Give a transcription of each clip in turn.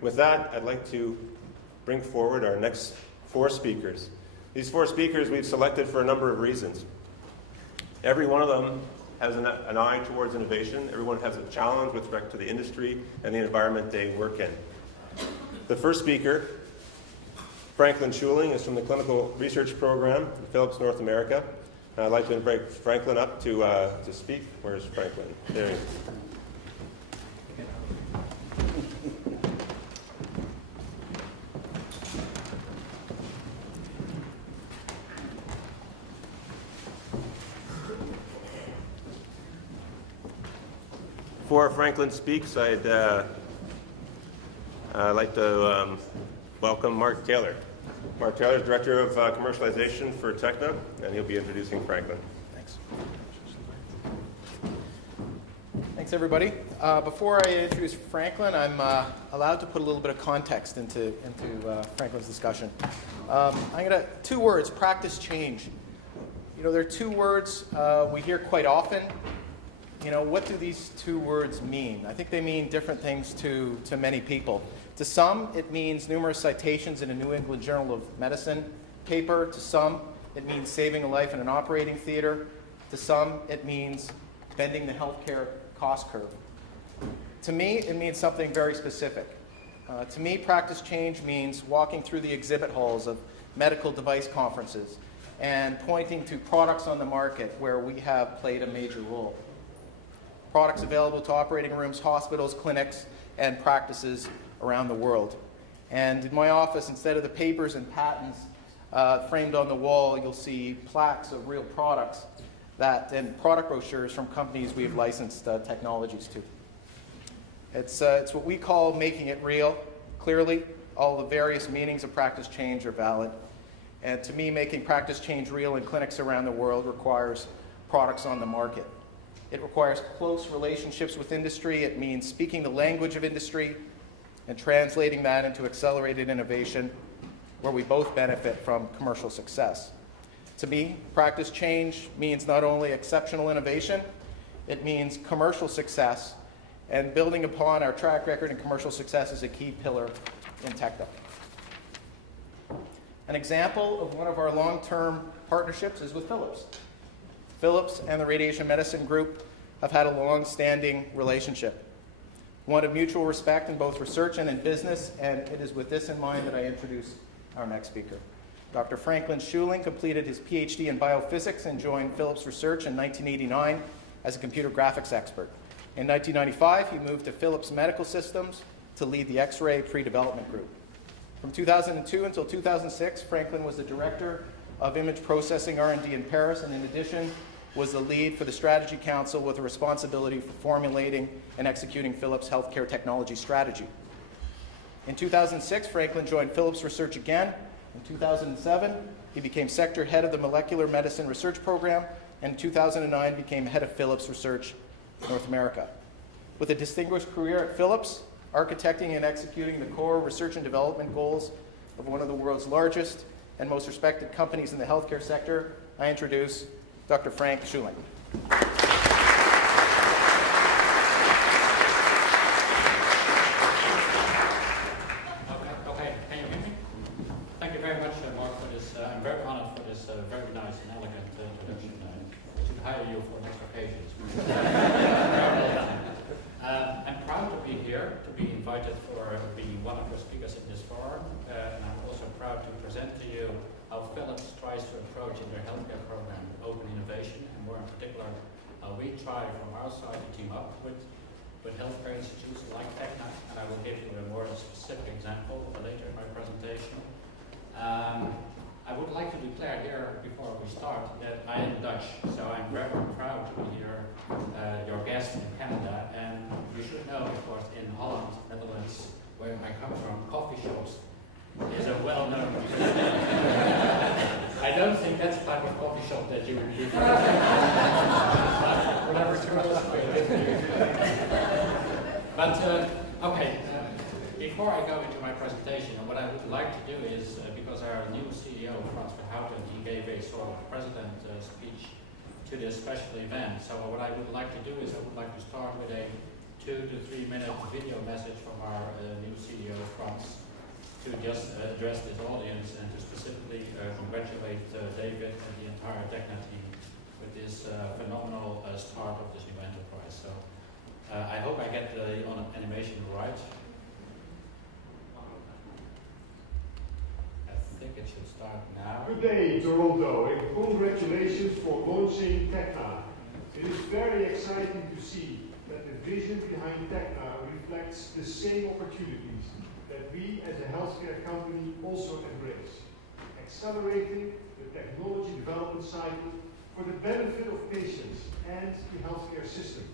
With that, I'd like to bring forward our next 4 speakers. These 4 speakers we've selected for a number of reasons. Every one of them has an eye towards innovation. Everyone has a challenge with respect to the industry and the environment they work in. The first speaker, Franklin Schuling, is from the Clinical Research Program at Philips North America. I'd like to invite Franklin up to speak. Where's Franklin? There he is. Before Franklin speaks, I'd like to welcome Mark Taylor. Mark Taylor is Director of Commercialization for Techna, and he'll be introducing Franklin. Thanks. Thanks, everybody. Before I introduce Franklin, I'm allowed to put a little bit of context into Franklin's discussion. I'm going to 2 words: practice, change. You know, there are 2 words we hear quite often. You know, what do these 2 words mean? I think they mean different things to many people. To some, it means numerous citations in a New England Journal of Medicine paper. To some, it means saving a life in an operating theater. To some, it means bending the healthcare cost curve. To me, it means something very specific. To me, practice change means walking through the exhibit halls of medical device conferences and pointing to products on the market where we have played a major role. Products available to operating rooms, hospitals, clinics, and practices around the world. And in my office, instead of the papers and patents framed on the wall, you'll see plaques of real products and product brochures from companies we've licensed technologies to. It's what we call making it real. Clearly, all the various meanings of practice change are valid. And to me, making practice change real in clinics around the world requires products on the market. It requires close relationships with industry. It means speaking the language of industry and translating that into accelerated innovation where we both benefit from commercial success. To me, practice change means not only exceptional innovation, it means commercial success, and building upon our track record in commercial success is a key pillar in Techna. An example of one of our long-term partnerships is with Philips. Philips and the Radiation Medicine Group have had a long-standing relationship, one of mutual respect in both research and in business, and it is with this in mind that I introduce our next speaker. Dr. Franklin Schuling completed his PhD in biophysics and joined Philips Research in 1989 as a computer graphics expert. In 1995, he moved to Philips Medical Systems to lead the X-ray pre-development group. From 2002 until 2006, Franklin was the director of image processing R&D in Paris, and in addition was the lead for the Strategy Council with a responsibility for formulating and executing Philips' healthcare technology strategy. In 2006, Franklin joined Philips Research again. In 2007, he became sector head of the Molecular Medicine Research Program, and in 2009 became head of Philips Research North America. With a distinguished career at Philips, architecting and executing the core research and development goals of one of the world's largest and most respected companies in the healthcare sector, I introduce Dr. Frank Schuling. Okay, can you hear me? Thank you very much, Mark, for this. I'm very honored for this very nice and elegant introduction. I should hire you for next occasions. I'm proud to be here, to be invited for being one of your speakers in this forum, and I'm also proud to present to you how Philips tries to approach in their healthcare program open innovation, and more in particular, we try from our side to team up with healthcare institutes like Techna, and I will give you a more specific example later in my presentation. I would like to declare here before we start that I am Dutch, so I'm very proud to be here, your guest in Canada, and you should know, of course, in Holland, Netherlands, where I come from, coffee shops is a well-known I don't think that's the type of coffee shop that you would refer to. Whatever tourist But, okay, before I go into my presentation, what I would like to do is, because our new CEO, Frans Verhouten, he gave a sort of president speech to this special event. So what I would like to do is I would like to start with a 2 to 3 minute video message from our new CEO, Frans, to just address this audience and to specifically congratulate David and the entire Techna team with this phenomenal start of this new enterprise. So I hope I get the animation right. I think it should start now. Good day, Toronto, and congratulations for launching Techna. It is very exciting to see that the vision behind Techna reflects the same opportunities that we as a healthcare company also embrace, accelerating the technology development cycle for the benefit of patients and the healthcare system.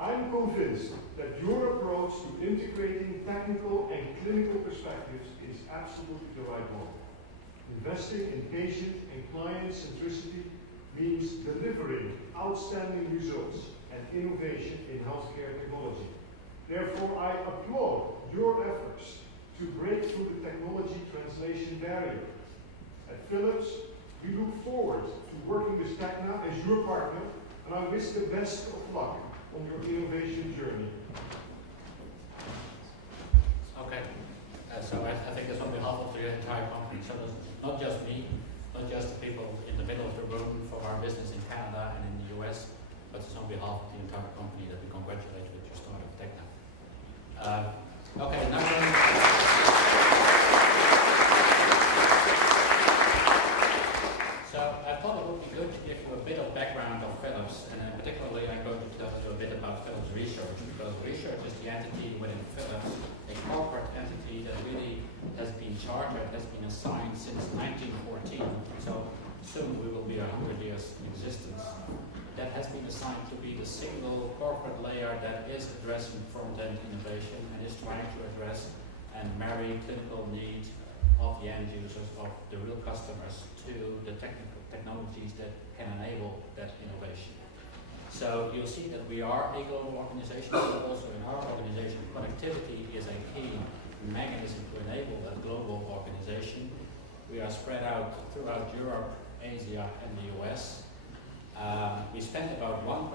I'm convinced that your approach to integrating technical and clinical perspectives is absolutely the right one. Investing in patient and client centricity means delivering outstanding results and innovation in healthcare technology. Therefore, I applaud your efforts to break through the technology translation barrier. At Philips, we look forward to working with Techna as your partner, and I wish the best of luck on your innovation journey. Okay, so I think it's on behalf of the entire company. So it's not just me, not just the people in the middle of the room for our business in Canada and in the US, but it's on behalf of the entire company that we congratulate you with your start of Techna. Okay, now so I thought it would be good to give you a bit of background of Philips, and particularly I'm going to tell you a bit about Philips Research, because research is the entity within Philips, a corporate entity that really has been chartered, has been assigned since 1914, so soon we will be 100 years in existence. That has been assigned to be the single corporate layer that is addressing front-end innovation and is trying to address and marry clinical need of the end users, of the real customers, to the technical technologies that can enable that innovation. So you'll see that we are a global organization, but also in our organization, connectivity is a key mechanism to enable that global organization. We are spread out throughout Europe, Asia, and the US. We spend about 1%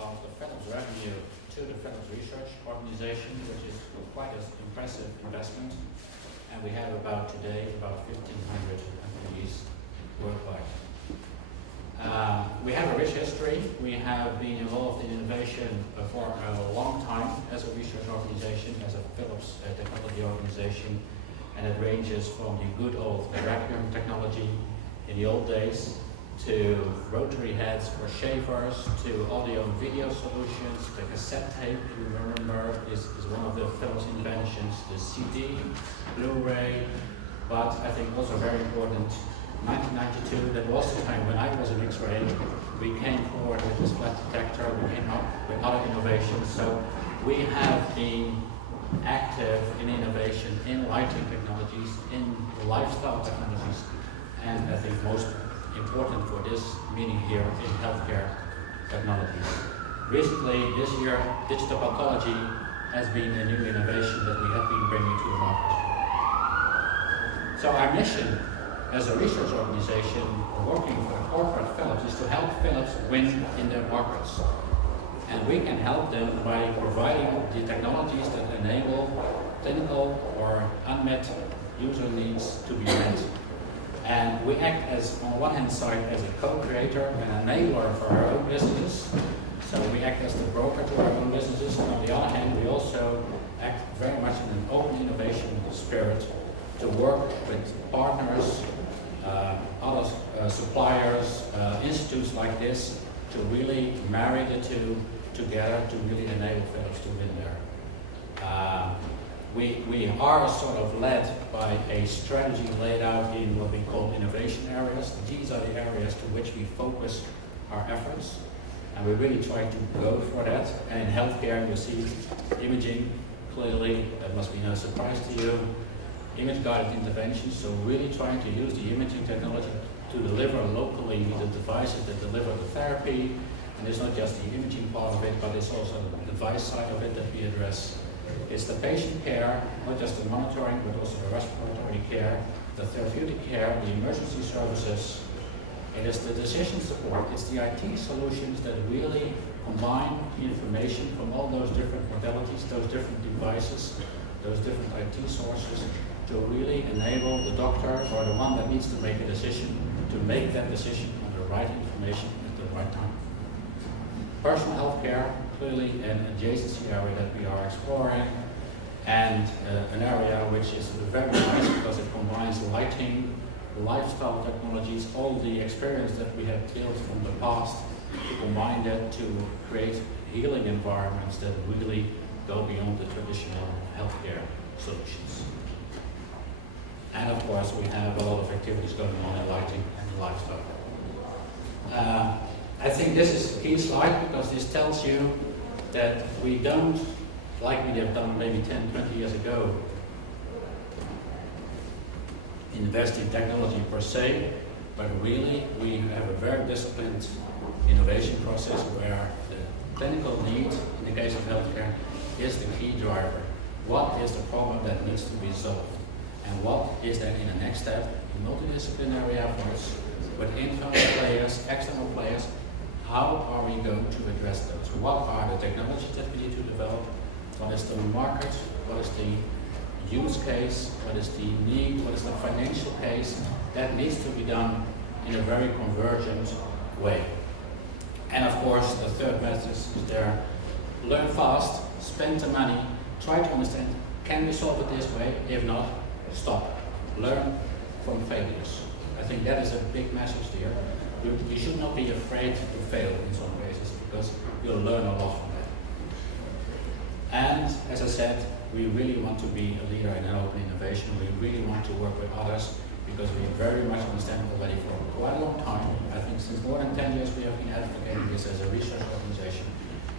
of the Philips revenue to the Philips Research organization, which is quite an impressive investment. And we have today about 1,500 employees worldwide. We have a rich history. We have been involved in innovation for a long time as a research organization, as a Philips technology organization, and it ranges from the good old vacuum technology in the old days to rotary heads for shavers, to audio and video solutions. The cassette tape, if you remember, is one of the Philips inventions, the CD, Blu-ray, but I think also very important, 1992, that was the time when I was in X-ray, we came forward with this flat detector, we came up with other innovations, so we have been active in innovation, in lighting technologies, in lifestyle technologies, and I think most important for this meeting here in healthcare technologies. Recently, this year, digital pathology has been a new innovation that we have been bringing to the market. So our mission as a research organization working for corporate Philips is to help Philips win in their markets. And we can help them by providing the technologies that enable clinical or unmet user needs to be met. And we act as, on one hand side, as a co-creator and enabler for our own businesses. So we act as the broker to our own businesses. And on the other hand, we also act very much in an open innovation spirit to work with partners, other suppliers, institutes like this, to really marry the two together to really enable Philips to win there. We are sort of led by a strategy laid out in what we call innovation areas. These are the areas to which we focus our efforts, and we really try to go for that. And in healthcare, you see imaging, clearly, that must be no surprise to you. Image-guided interventions, so really trying to use the imaging technology to deliver locally the devices that deliver the therapy. And it's not just the imaging part of it, but it's also the device side of it that we address. It's the patient care, not just the monitoring, but also the respiratory care, the therapeutic care, the emergency services. It is the decision support, it's the IT solutions that really combine information from all those different modalities, those different devices, those different IT sources, to really enable the doctor or the one that needs to make a decision to make that decision on the right information at the right time. Personal healthcare, clearly an adjacency area that we are exploring, and an area which is very nice because it combines lighting, lifestyle technologies, all the experience that we have built from the past, to combine that to create healing environments that really go beyond the traditional healthcare solutions. And of course, we have a lot of activities going on in lighting and lifestyle. I think this is a key slide because this tells you that we don't, like we have done maybe 10, 20 years ago, invest in technology per se, but really we have a very disciplined innovation process where the clinical need, in the case of healthcare, is the key driver. What is the problem that needs to be solved? And what is then in the next step, multidisciplinary efforts with internal players, external players, how are we going to address those? What are the technologies that we need to develop? What is the market? What is the use case? What is the need? What is the financial case? That needs to be done in a very convergent way. And of course, the third message is there. Learn fast, spend the money, try to understand, can we solve it this way? If not, stop. Learn from failures. I think that is a big message there. You should not be afraid to fail in some cases because you'll learn a lot from that. And as I said, we really want to be a leader in an open innovation. We really want to work with others because we very much understand already for quite a long time. I think since more than 10 years we have been advocating this as a research organization.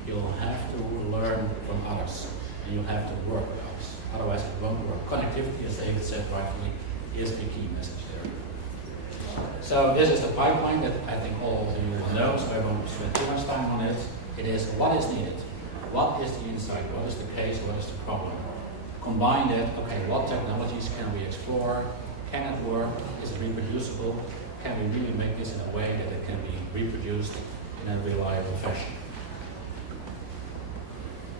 You'll have to learn from others and you'll have to work with others. Otherwise it won't work. Connectivity, as David said rightfully, is a key message there. So this is the pipeline that I think all of you will know, so I won't spend too much time on it. It is what is needed. What is the insight? What is the case? What is the problem? Combine that, okay, what technologies can we explore? Can it work? Is it reproducible? Can we really make this in a way that it can be reproduced in a reliable fashion?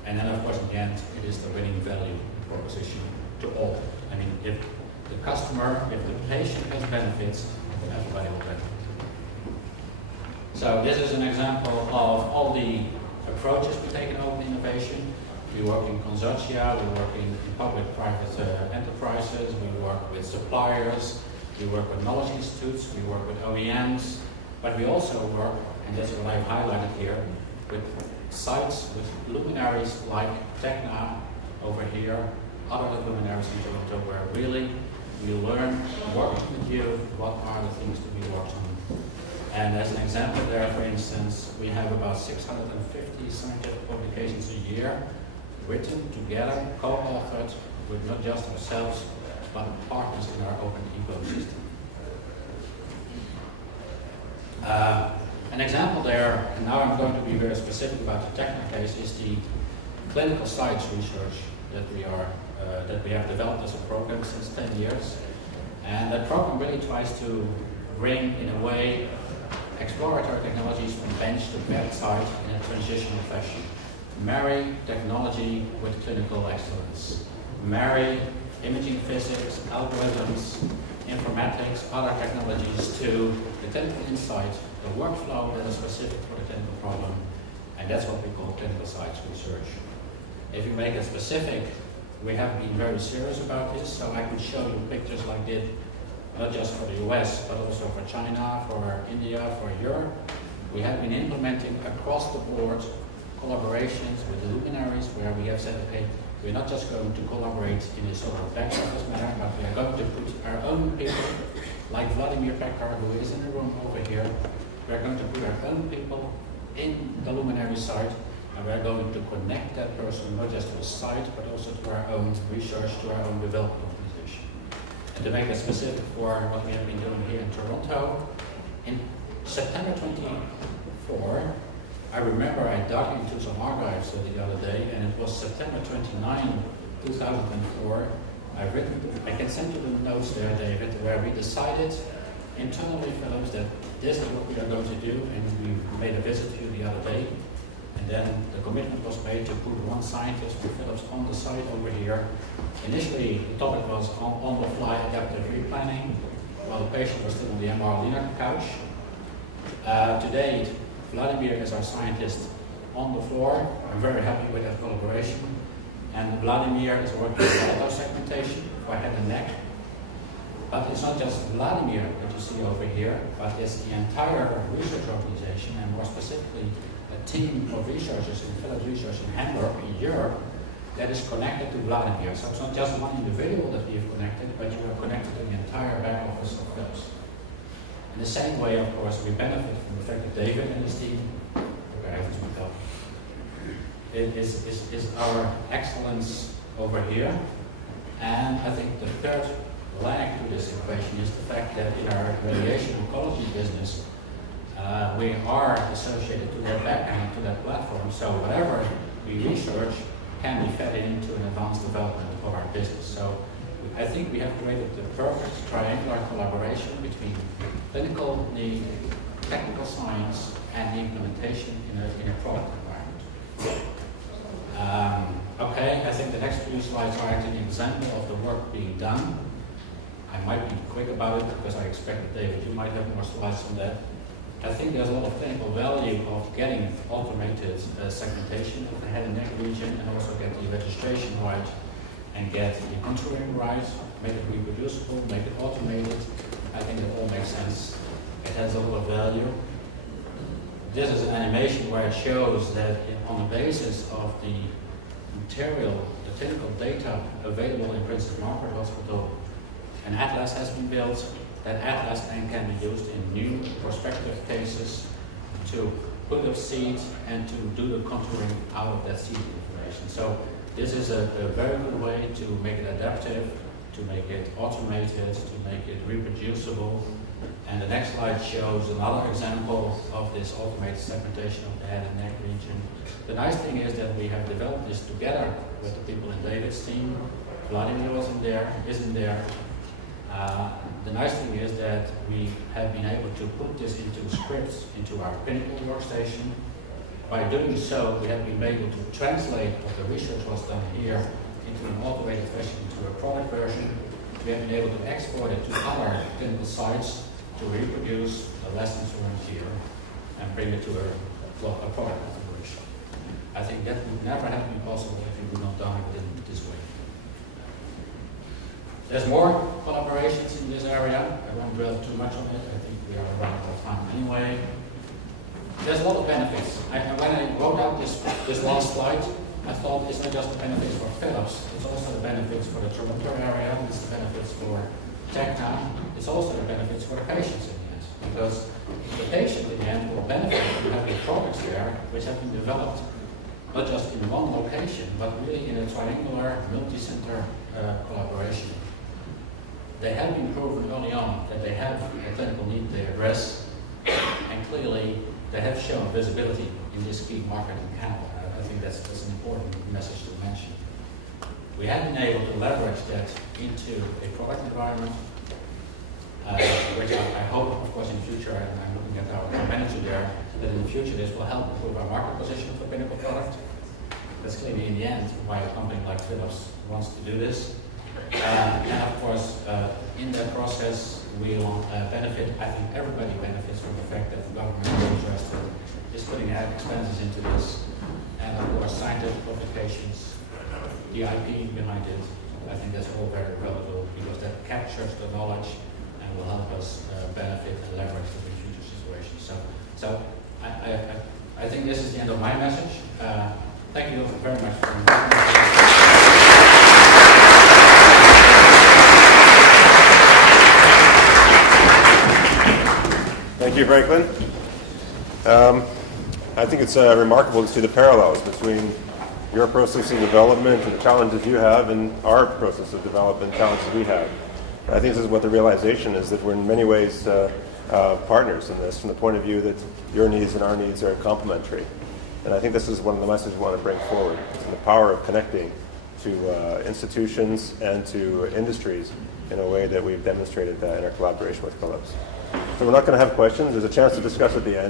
And then of course in the end, it is the winning value proposition to all. I mean, if the customer, if the patient has benefits, then everybody will benefit. So this is an example of all the approaches we take in open innovation. We work in consortia, we work in public-private enterprises, we work with suppliers, we work with knowledge institutes, we work with OEMs, but we also work, and that's what I've highlighted here, with sites, with luminaries like Techna over here, other luminaries in Toronto, where really we learn, working with you, what are the things to be worked on. And as an example there, for instance, we have about 650 scientific publications a year, written together, co-authored with not just ourselves, but partners in our open ecosystem. An example there, and now I'm going to be very specific about the Techna case, is the clinical sites research that we have developed as a program since 10 years. And that program really tries to bring, in a way, exploratory technologies from bench to bedside in a transitional fashion. Marry technology with clinical excellence. Marry imaging physics, algorithms, informatics, other technologies to the clinical insight, the workflow that is specific for the clinical problem, and that's what we call clinical sites research. If you make it specific, we have been very serious about this, so I could show you pictures like this, not just for the US, but also for China, for India, for Europe. We have been implementing across the board collaborations with the luminaries where we have said, okay, we're not just going to collaborate in a sort of back office manner, but we are going to put our own people, like Vladimir Pekar, who is in the room over here, we're going to put our own people in the luminary site, and we're going to connect that person not just to the site, but also to our own research, to our own development organization. And to make it specific for what we have been doing here in Toronto, in September 24, I remember I dug into some archives the other day, and it was September 29, 2004. I can send you the notes there, David, where we decided internally, fellows, that this is what we are going to do, and we made a visit to you the other day. And then the commitment was made to put one scientist from Philips on the site over here. Initially, the topic was on-the-fly adaptive replanning, while the patient was still on the MR Lina couch. To date, Vladimir is our scientist on the floor. I'm very happy with that collaboration. And Vladimir is working on auto-segmentation for head and neck. But it's not just Vladimir that you see over here, but it's the entire research organization, and more specifically, a team of researchers in Philips Research in Hamburg, in Europe, that is connected to Vladimir. So it's not just one individual that we have connected, but you are connected to the entire back office of Philips. In the same way, of course, we benefit from the fact that David and his team, is our excellence over here. And I think the third leg to this equation is the fact that in our radiation oncology business, we are associated to that backend, to that platform. So whatever we research can be fed into an advanced development of our business. So I think we have created the perfect triangular collaboration between clinical need, technical science, and the implementation in a product environment. Okay, I think the next few slides are actually an example of the work being done. I might be quick about it because I expect that David, you might have more slides on that. I think there's a lot of clinical value of getting automated segmentation of the head and neck region, and also get the registration right and get the contouring right, make it reproducible, make it automated. I think it all makes sense. It has a lot of value. This is an animation where it shows that on the basis of the material, the clinical data available in Prince's Margaret Hospital, an atlas has been built. That atlas then can be used in new prospective cases to put up seeds and to do the contouring out of that seed information. So this is a very good way to make it adaptive, to make it automated, to make it reproducible. And the next slide shows another example of this automated segmentation of the head and neck region. The nice thing is that we have developed this together with the people in David's team. Vladimir was in there, is in there. The nice thing is that we have been able to put this into scripts into our Pinnacle workstation. By doing so, we have been able to translate what the research was done here into an automated fashion into a product version. We have been able to export it to other clinical sites to reproduce the lessons learned here and bring it to a product configuration. I think that would never have been possible if we would not done it in this way. There's more collaborations in this area. I won't dwell too much on it. I think we are around out of time anyway. There's a lot of benefits. When I wrote out this last slide, I thought it's not just the benefits for Philips, it's also the benefits for the Toronto area, it's the benefits for Techna, it's also the benefits for the patients in the end. Because the patient in the end will benefit from having products there which have been developed not just in one location, but really in a triangular, multi-center collaboration. They have been proven early on that they have a clinical need they address, and clearly they have shown visibility in this key market in Canada. I think that's an important message to mention. We have been able to leverage that into a product environment, which I hope, of course, in the future, and I'm looking at our manager there, that in the future this will help improve our market position for Pinnacle product. That's clearly in the end why a company like Philips wants to do this. And of course, in that process, we'll benefit. I think everybody benefits from the fact that the government is interested, is putting expenses into this, and of course, scientific publications, the IP behind it. I think that's all very valuable because that captures the knowledge and will help us benefit and leverage the future situation. So I think this is the end of my message. Thank you very much for inviting me. Thank you, Franklin. I think it's remarkable to see the parallels between your process of development and the challenges you have and our process of development challenges we have. And I think this is what the realization is, that we're in many ways partners in this from the point of view that your needs and our needs are complementary. And I think this is one of the messages we want to bring forward. It's the power of connecting to institutions and to industries in a way that we've demonstrated that in our collaboration with Philips. So we're not going to have questions. There's a chance to discuss at the end.